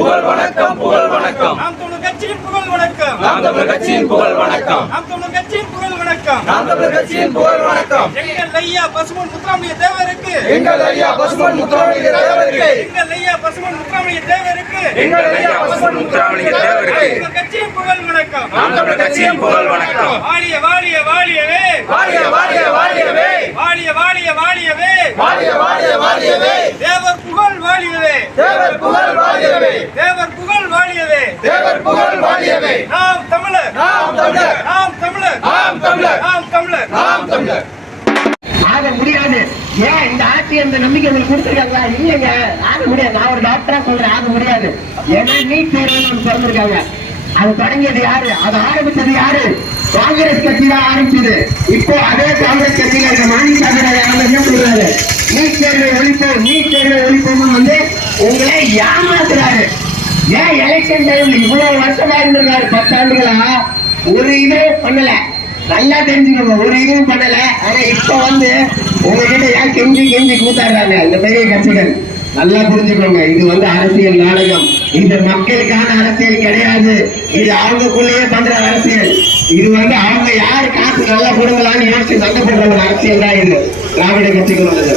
புகழ் வணக்கம் புகழ் வணக்கம். நாம் தமிழர் கட்சியின் புகழ் வணக்கம். நாம் தமிழர் கட்சியின் புகழ் வணக்கம். நாம் தமிழர் கட்சியின் புகழ் வணக்கம். நாம் தமிழர் கட்சியின் புகழ் வணக்கம். எங்கள் ஐயா பசும்பொன் முத்துராமலிங்க தேவருக்கு. எங்கள் ஐயா பசும்பொன் முத்துராமலிங்க தேவருக்கு. எங்கள் ஐயா பசும்பொன் முத்துராமலிங்க தேவருக்கு. எங்கள் ஐயா பசும்பொன் முத்துராமலிங்க தேவருக்கு. தமிழர் கட்சியின் புகழ் வணக்கம். நாம் தமிழர் கட்சியின் புகழ் வணக்கம். வாழிய வாழிய வாழியவே. வாழிய வாழிய வாழியவே. வாழிய வாழிய வாழியவே. வாழிய வாழிய வாழியவே. தேவர் புகழ் வாழியவே. தேவர் புகழ் வாழியவே. தேவர் புகழ் வாழியவே. தேவர் புகழ் வாழியவே. நாம் தமிழர். நாம் தமிழர். நாம் தமிழர். நாம் தமிழர். நாம் தமிழர். நாம் தமிழர். ஆக முடியாது. ஏன் இந்த ஆட்சி அந்த நம்பிக்கை உங்களுக்கு கொடுத்துருக்காங்களா? இல்லைங்க, ஆக முடியாது. நான் ஒரு டாக்டரா சொல்றேன், ஆக முடியாது. ஏன்னா நீட் தேர்வு திறந்திருக்காங்க. அது தொடங்கியது யாரு? அது ஆரம்பிச்சது யாரு? காங்கிரஸ் கட்சி தான் ஆரம்பிச்சது. இப்போ அதே காங்கிரஸ் கட்சியில இருக்க மாநில என்ன சொல்றாரு? நீட் தேர்வை ஒழிப்போம், நீட் தேர்வை ஒழிப்போம் வந்து உங்களை ஏமாத்துறாரு. ஏன் எலெக்ஷன் டைம்ல இவ்வளவு வருஷமா இருந்திருக்காரு? 10 ஆண்டுகளா ஒரு இதே பண்ணல. நல்லா தெரிஞ்சுக்கோங்க, ஒரு இதுவும் பண்ணல. ஆனா இப்ப வந்து உங்ககிட்ட ஏன் கெஞ்சி கெஞ்சி கூத்தாடுறாங்க இந்த பெரிய கட்சிகள்? நல்லா புரிஞ்சுக்கோங்க, இது வந்து அரசியல் நாடகம். இது மக்களுக்கான அரசியல் கிடையாது. இது அவங்களுக்குள்ளேயே பண்ற அரசியல். இது வந்து அவங்க யாரு காசு நல்லா கொடுக்கலான்னு யோசிச்சு சண்டை போடுற ஒரு அரசியல் தான் இது திராவிட கட்சிகள் உள்ளது.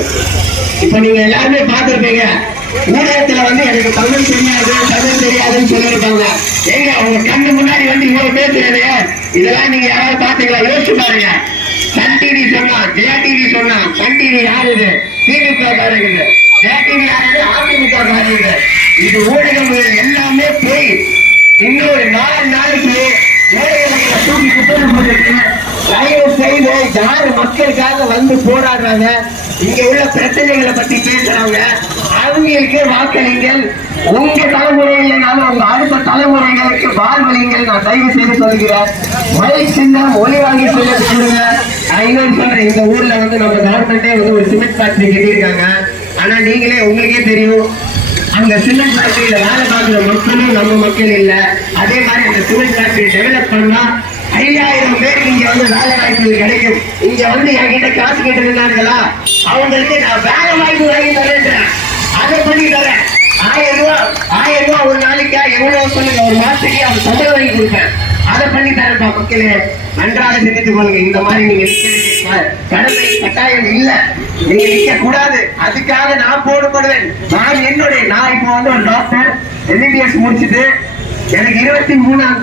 இப்ப நீங்க எல்லாருமே பார்த்திருப்பீங்க, ஊடகத்துல வந்து எனக்கு தமிழ் தெரியாது தமிழ் தெரியாதுன்னு சொல்லியிருப்பாங்க. ஏங்க உங்க கண்ணு முன்னாடி வந்து இவ்வளவு பேசுறது, இதெல்லாம் நீங்க யாராவது பாத்தீங்களா? யோசிச்சு பாருங்க. சன் டிவி சொன்னா, ஜெயா டிவி சொன்னா, சன் டிவி யாரு? திமுக காரங்க. ஜெயா டிவி யாரு? அதிமுக காரங்க. இது ஊடகம் எல்லாமே போய் இன்னொரு 4 நாளைக்கு ஊடகங்களை தூக்கி குற்றம் போட்டு தயவு செய்து யாரு மக்களுக்காக வந்து போராடுறாங்க, இங்க உள்ள பிரச்சனைகளை பத்தி பேசுறாங்க, அவங்களுக்கு வாக்களிங்கள். உங்க தலைமுறையினாலும் உங்க அடுத்த தலைமுறைகளுக்கு வாழ்வழிங்கள். நான் தயவு செய்து சொல்கிறேன். மழை சின்னம் ஒளி வாங்கி சொல்லுங்க. நான் இன்னொரு சொல்றேன், இந்த ஊர்ல வந்து நம்ம கவர்மெண்டே வந்து ஒரு சிமெண்ட் ஃபேக்டரி கட்டியிருக்காங்க. ஆனா நீங்களே உங்களுக்கே தெரியும், அந்த சிமெண்ட் ஃபேக்டரியில வேலை பார்க்கிற மக்களும் நம்ம மக்கள் இல்ல. அதே மாதிரி அந்த சிமெண்ட் ஃபேக்டரி டெவலப் பண்ணா 5000 பேருக்கு இங்க வந்து வேலை வாய்ப்புகள் கிடைக்கும். இங்க வந்து என்கிட்ட காசு கேட்டு இருந்தாங்களா, அவங்களுக்கு நான் வேலை வாய்ப்பு வாங்கி தரேன். அதை பண்ணி தரேன். 1000 ரூபாய் ஒரு நாளைக்கு எவ்வளவு சொல்லுங்க, ஒரு மாசத்துக்கு அவங்க சம்பளம் வாங்கி கொடுப்பேன். அதை பண்ணி தரேன்ப்பா. மக்களே நன்றாக சிந்தித்துக் கொள்ளுங்க. இந்த மாதிரி நீங்க கடமை கட்டாயம் இல்ல, நீங்க நிக்க கூடாது. அதுக்காக நான் போடுபடுவேன். நான் இப்போ வந்து ஒரு டாக்டர் MBBS முடிச்சுட்டு எனக்கு 23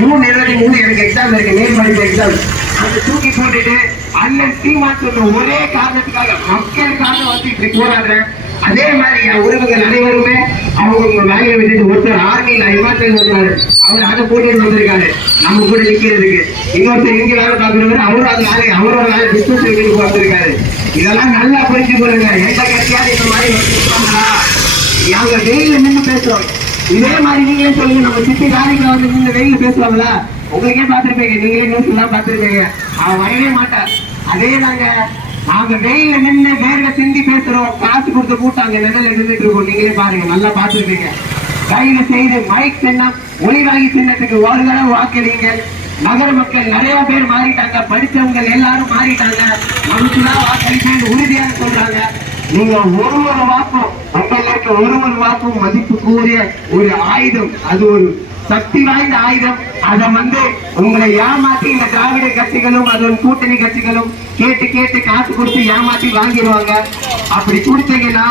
ஜூன் 23 எனக்கு எக்ஸாம் இருக்கு, மேல் படிப்பு எக்ஸாம். அதை தூக்கி போட்டுட்டு அண்ணன் சீமான் சொன்ன ஒரே காரணத்துக்காக மக்களுக்காக வந்து இப்படி போராடுறேன். அதே மாதிரி என் உறவுகள் அனைவருமே அவங்க வேலையை விட்டுட்டு, ஒருத்தர் ஆர்மியில் இமாச்சல் வந்தாரு, அவர் அதை போட்டு வந்திருக்காரு நம்ம கூட நிக்கிறதுக்கு. இன்னொருத்தர் இங்க வேலை பார்க்கிறவர் அவரோட வேலை பிசினஸ் வீட்டுக்கு வந்திருக்காரு. இதெல்லாம் நல்லா புரிஞ்சு கொள்ளுங்க. எந்த கட்சியாவது இந்த மாதிரி வச்சிருக்காங்களா? அவங்க வெயில நின்று பேசுறோம். இதே மாதிரி நீங்களே சொல்லுங்க, நம்ம சிட்டி காரிகளை வந்து நீங்க வெயில பேசுவாங்களா? உங்களுக்கே பார்த்திருப்பீங்க, நீங்களே நியூஸ் எல்லாம் பார்த்திருப்பீங்க. அவன் வரவே மாட்டார். அதே நாங்க வெயில நின்று வேர்ல சிந்தி பேசுறோம். காசு கொடுத்து கூட்டாங்க நிழல் நின்றுட்டு இருக்கோம். நீங்களே பாருங்க, நல்லா பார்த்திருப்பீங்க. தயவு செய்து மைக் சின்னம் ஒளிவாகி சின்னத்துக்கு ஒரு தடவை வாக்களிங்கள். நகர மக்கள் நிறைய பேர் மாறிட்டாங்க, படித்தவங்க எல்லாரும் மாறிட்டாங்க. நமக்குதான் வாக்களிப்பேன் உறுதியாக சொல்றாங்க. நீங்க ஒரு வாக்கும், மக்களுக்கு ஒரு வாக்கும் மதிப்பு கூறிய ஒரு ஆயுதம், அது ஒரு சக்தி வாய்ந்த ஆயுதம். அதை வந்து உங்களை ஏமாற்றி இந்த திராவிட கட்சிகளும் அதன் கூட்டணி கட்சிகளும் கேட்டு காசு கொடுத்து ஏமாற்றி வாங்கிடுவாங்க. அப்படி கொடுத்தீங்கன்னா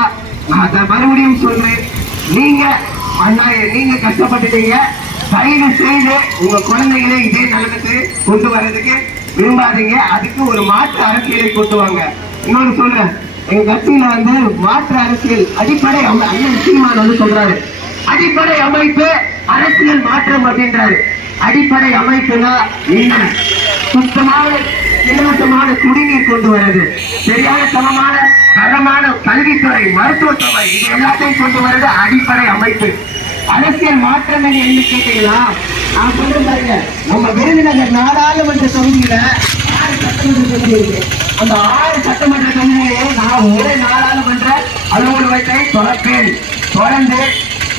நான் அதை மறுபடியும் சொல்றேன், நீங்க கஷ்டப்பட்டுட்டீங்க. தயவு செய்து உங்க குழந்தைகளை இதே நிலைமைக்கு கொண்டு வர்றதுக்கு விரும்பாதீங்க. அதுக்கு ஒரு மாற்று அரசியலை கொண்டு வாங்க. இன்னொரு சொல்றேன், எங்க கட்சியில வந்து மாற்று அரசியல் அடிப்படை அண்ணன் சீமான் வந்து சொல்றாரு, அடிப்படை அமைப்பு அரசியல் மாற்றம் அப்படின்றாரு. அடிப்படை அமைப்புனா என்ன? சுத்தமான இலவசமான குடிநீர் கொண்டு வருது, சரியான சமமான தரமான கல்வித்துறை, மருத்துவத்துறை, இது எல்லாத்தையும் கொண்டு வருது அடிப்படை அமைப்பு. அரசியல் மாற்றம் என்ன கேட்டீங்களா? நான் சொல்றேன் பாருங்க, நம்ம விருதுநகர் நாடாளுமன்ற தொகுதியில 6 சட்டமன்ற தொகுதி இருக்கு. அந்த 6 சட்டமன்ற தொகுதியிலே நான் ஒரே நாடாளுமன்ற அலுவலகத்தை தொடர்ந்து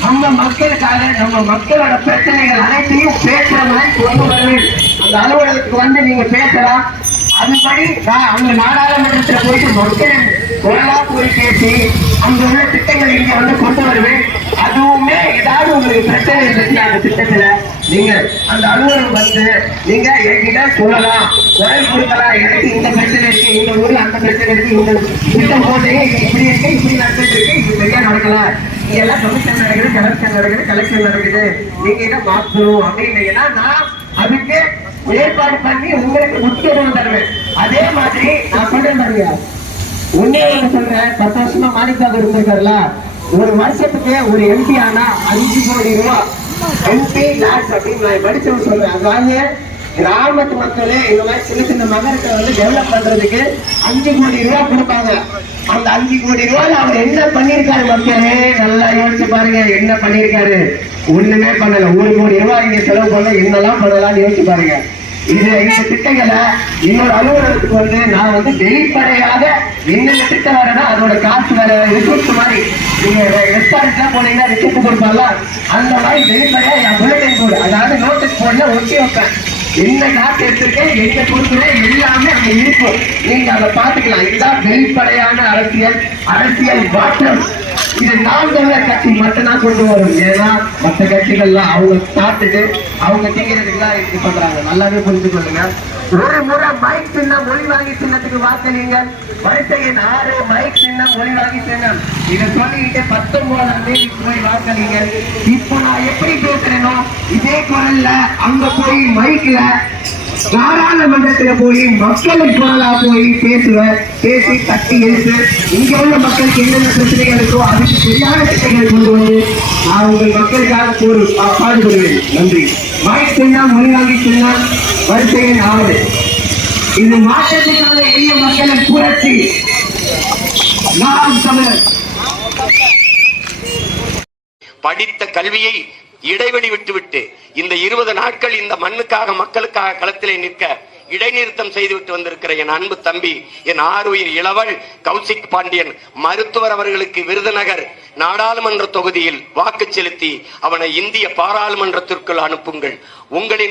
நம்ம மக்களுக்காக நம்ம மக்களோட பிரச்சனைகள் அனைத்தையும் பேசுற மாதிரி கொண்டு வருவேன். அந்த அலுவலகத்துக்கு வந்து நீங்க பேசலாம். அதுபடி நான் அந்த நாடாளுமன்றத்தில் போயிட்டு மக்களின் குரலா போய் பேசி அங்க உள்ள திட்டங்கள் இங்க வந்து கொண்டு வருவேன். அதுவுமே ஏதாவது உங்களுக்கு பிரச்சனை இருந்துச்சு அந்த திட்டத்துல நீங்க அந்த அலுவலகம் வந்து நீங்க என்கிட்ட சொல்லலாம், குரல் கொடுக்கலாம். எனக்கு இந்த பிரச்சனை இருக்கு, இந்த ஊர்ல அந்த பிரச்சனை இருக்கு, இந்த திட்டம் போட்டீங்க, இப்படி இருக்கு, இப்படி நடந்துட்டு இருக்கு, இது சரியா நடக்கலாம், இதெல்லாம் கமிஷன் நடக்குது, கலெக்ஷன் நடக்குது, நீங்க இதை மாற்றணும் அப்படின்னீங்கன்னா நான் அதுக்கு ஏற்பாடு பண்ணி உங்களுக்கு முக்கியத்துவம் தருவேன். அதே மாதிரி நான் சொல்றேன் பாருங்க, ஒன்னே ஒண்ணு சொல்றேன். 10 வருஷமா மாணிக்காக இருந்திருக்காருல, ஒரு வருஷத்துக்கு ஒரு எம்பி ஆனா 5 கோடி ரூபாய் எம்பி லாக்ஸ் அப்படின்னு நான் படிச்சவங்க சொல்றேன். அதாவது கிராமத்து மக்களே இந்த மாதிரி சின்ன சின்ன நகரத்தை வந்து டெவலப் பண்றதுக்கு 5 கோடி ரூபாய் கொடுப்பாங்க. அந்த 5 கோடி ரூபாய் அவர் என்ன பண்ணிருக்காரு மக்களே நல்லா யோசிச்சு பாருங்க. என்ன பண்ணிருக்காரு? ஒண்ணுமே பண்ணல. 1 கோடி ரூபாய் இங்க செலவு பண்ண என்னெல்லாம் பண்ணலாம்னு யோசிச்சு பாருங்க. இந்த திட்டங்களை இன்னொரு அலுவலகத்துக்கு வந்து நான் வந்து வெளிப்படையாக என்னென்ன திட்டம் வரனா அதோட காசு வேற ரிசோர்ஸ் மாதிரி நீங்க ரெஸ்டாரண்ட்ல போனீங்கன்னா ரிசோர்ட் கொடுப்பாங்க, அந்த மாதிரி வெளிப்படையா என் புல்லட்டின் போர்டு அதாவது நோட்டீஸ் போர்டுல ஒட்டி வைப்பேன். என்ன காசு எடுத்திருக்கேன், எங்க கொடுக்குறேன், எல்லாமே அங்க இருக்கும். நீங்க அதை பார்த்துக்கலாம். இதுதான் வெளிப்படையான அரசியல் மாற்றம். இது நாம் தமிழர் கட்சி மட்டும்தான் கொண்டு வரும். ஏன்னா மற்ற கட்சிகள்லாம் அவங்க சாப்பிட்டுட்டு அவங்க திங்கிறதுக்குலாம் இது பண்றாங்க. நல்லாவே புரிஞ்சு கொள்ளுங்க. ஒரு முறை மைக் சின்னம் ஒளிவாங்கி சின்னத்துக்கு வாக்களியுங்கள். வரிசை எண் 6 மைக் சின்னம் ஒளிவாங்கி சின்னம். இதை சொல்லிக்கிட்டு 19ஆம் தேதி போய் வாக்களிங்க. இப்போ நான் எப்படி பேசுறேனோ இதே குரல்ல அங்க போய் மைக்ல நாடாளுமன்றத்துல போய் மக்களுக்கு குரலா போய் பேசுவேன். பேசி தட்டி எழுத்து இங்க உள்ள மக்களுக்கு என்னென்ன பிரச்சனைகள் இருக்கோ அதுக்கு சரியான திட்டங்கள் கொண்டு வந்து நான் உங்கள் மக்களுக்காக ஒரு பாடுபடுவேன். நன்றி. மைக் சின்னம் மொழிவாங்கி சின்னம் வரிசையின் 6. இது மாற்றத்திற்கான எளிய மக்களின் புரட்சி. நாம் தமிழர். படித்த கல்வியை இடைவெளி விட்டுவிட்டு இந்த 20 நாட்கள் இந்த மண்ணுக்காக மக்களுக்காக களத்திலே நிற்க இடைநிறுத்தம் செய்துவிட்டு வந்திருக்கிற என் அன்பு தம்பி, என் ஆருயிர் இளவல் கௌசிக் பாண்டியன் மருத்துவர் அவர்களுக்கு விருதுநகர் நாடாளுமன்ற தொகுதியில் வாக்கு செலுத்தி அவனை இந்திய பாராளுமன்றத்திற்குள் அனுப்புங்கள். உங்களின்